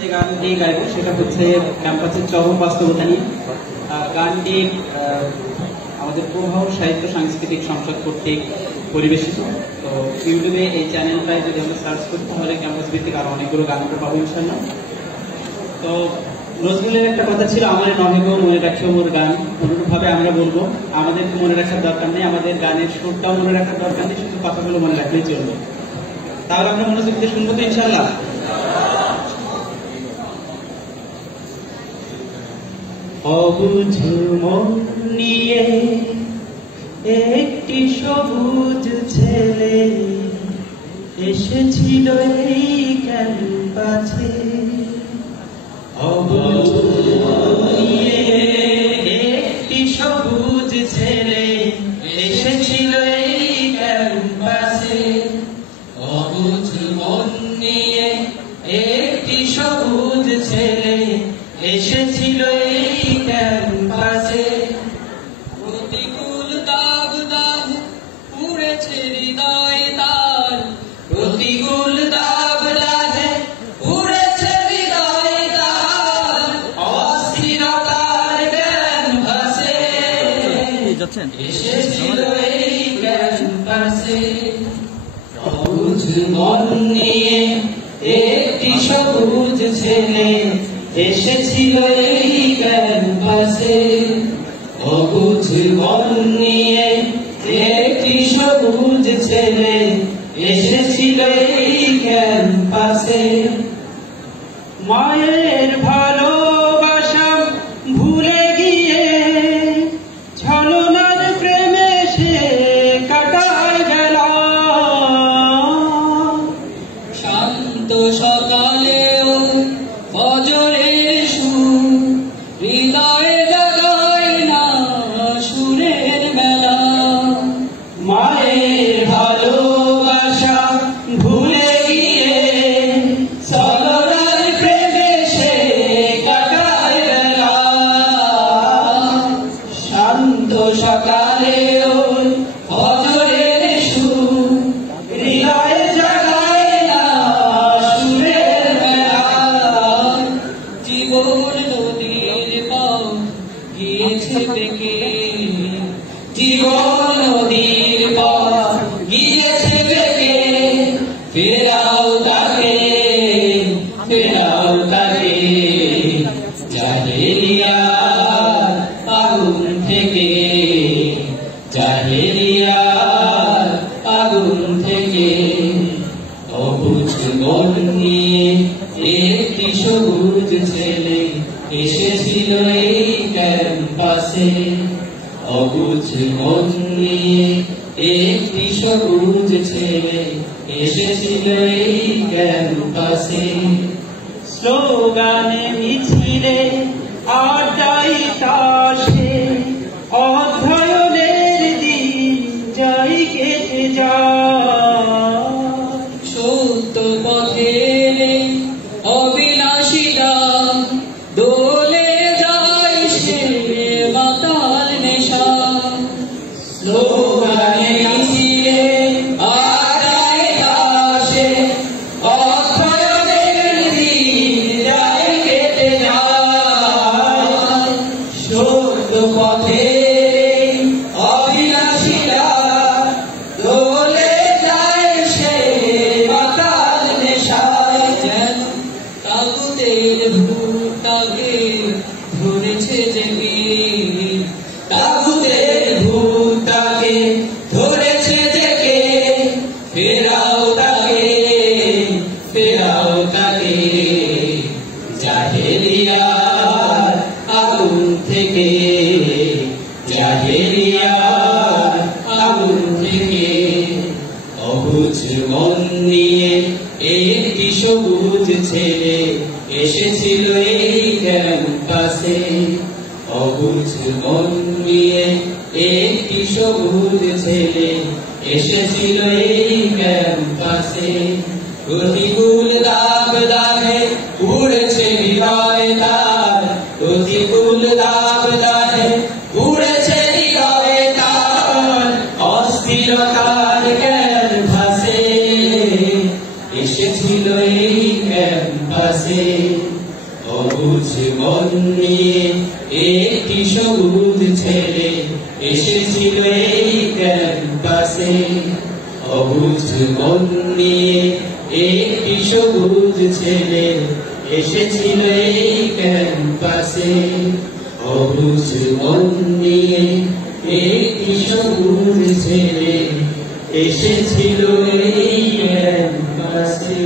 যে গানটি গাইব সেটা হচ্ছে ক্যাম্পাসের চরম বাস্তবতা নিয়ে। গানটি আমাদের প্রভাব সাহিত্য সাংস্কৃতিক সংসদ কর্তৃক পরিবেশিত। তো ইউটিউবে এই চ্যানেলটায় যদি আমরা সার্চ করি তাহলে ক্যাম্পাস ভিত্তিক আরো অনেকগুলো গান আমরা পাবো ইনশাআল্লাহ। তো নজরুলের একটা কথা ছিল, আমার নহে গো মনে রাখিও মোর গান। অনুরূপভাবে আমরা বলবো আমাদেরকে মনে রাখার দরকার নেই, আমাদের গানের সুরটাও মনে রাখার দরকার নেই, শুধু কথাগুলো মনে রাখলেই চলবে। তাহলে আমরা মনোযোগ দিয়ে শুনবো তো ইনশাআল্লাহ। অবুঝ মন নিয়ে একটি সবুজ ছেলে এসেছিল এই ক্যাম্পাসে। অবুঝ মন নিয়ে একটি সবুজ ছেলে এসেছিল এই ক্যাম্পাসে। অবুঝ মন নিয়ে একটি সবুজ ছেলে এসেছিল এই ক্যাম্পাসে। প্রতিকূল দাগ দাগ পুড়েছে হৃদয় তার, প্রতিকূল দাগ দাগ পুড়েছে হৃদয় তার, অস্থিরতার ক্যানভাসে এসেছিল এই ক্যাম্পাসে। সবুজ মন নিয়ে একটি সবুজ ছেলে এসেছিল এই ক্যাম্পাসে। অবুঝ মন নিয়ে একটি সবুজ ছেলে এসেছিল এই ক্যাম্পাসে। মায়ের ভালোবাসা ভুলে গিয়ে ছলনার প্রেমে সে কাটায় গেল। শান্ত সকালেও ফজরের সুর হৃদয়ে জাগায় না সুরের মেলা। মায়ের ভালোবাসা ভুলে গিয়ে ছলনার প্রেমে সে কাটায় গেল। শান্ত সকালেও ফজরের সুর হৃদয়ে জাগায় না সুরের মেলা। জীবন নদীর পথ গিয়েছে বেঁকে, জীবন নদীর পথ গিয়েছে বেঁকে। ফেরাও তাকে, ফেরাও তাকে জাহেলিয়ার আগুন থেকে, জাহেলিয়ার আগুন থেকে। অবুঝ মন নিয়ে একটি সবুজ ছেলে এসেছিল এই ক্যাম্পাসে। অবুঝ মন নিয়ে একটি সবুজ ছেলে এসেছিল এই ক্যাম্পাসে। স্লোগানে মিছিলে আড্ডাই তাসে অধ্যয়নের দিন যাই কেটে যায়। সত্য পথের অবিনাশীরা দোলে যায় সে মাতাল নেশা। স্লোগানে মিছিলে আড্ডাই তাসে অধ্যয়নের দিন যাই কেটে যায়। সত্য পথে অবিনাশীরা দোলে যায় সে মাতাল নেশায়। যেন তাগুদের ভূত তাকে ধরেছে জেগে, তাগুদের ভূত তাকে ধরেছে জেগে। ফেরাও তাকে, ফেরাও তাকে জাহেলিয়ার আগুন থেকে, জাহেলিয়ার আগুন থেকে। অবুঝ মন নিয়ে একটি সবুজ ছেলে এসেছিল এই ক্যাম্পাসে। অবুঝ মন নিয়ে একটি সবুজ ছেলে এসেছিল এই ক্যাম্পাসে। প্রতিকূল দাগ দাগে উড়েছে হৃদয় তার, প্রতিকূল দাগ দাগে উড়েছে হৃদয় তার, অস্থিরতার ক্যানভাসে এসেছিল এই ক্যাম্পাসে। অবুঝ মন নিয়ে একটি সবুজ ছেলে এসেছিল এই ক্যাম্পাসে। অবুঝ মন নিয়ে একটি সবুজ ছেলে এসেছিল এই ক্যাম্পাসে। অবুঝ মন নিয়ে একটি সবুজ ছেলে এসেছিল এই ক্যাম্পাসে।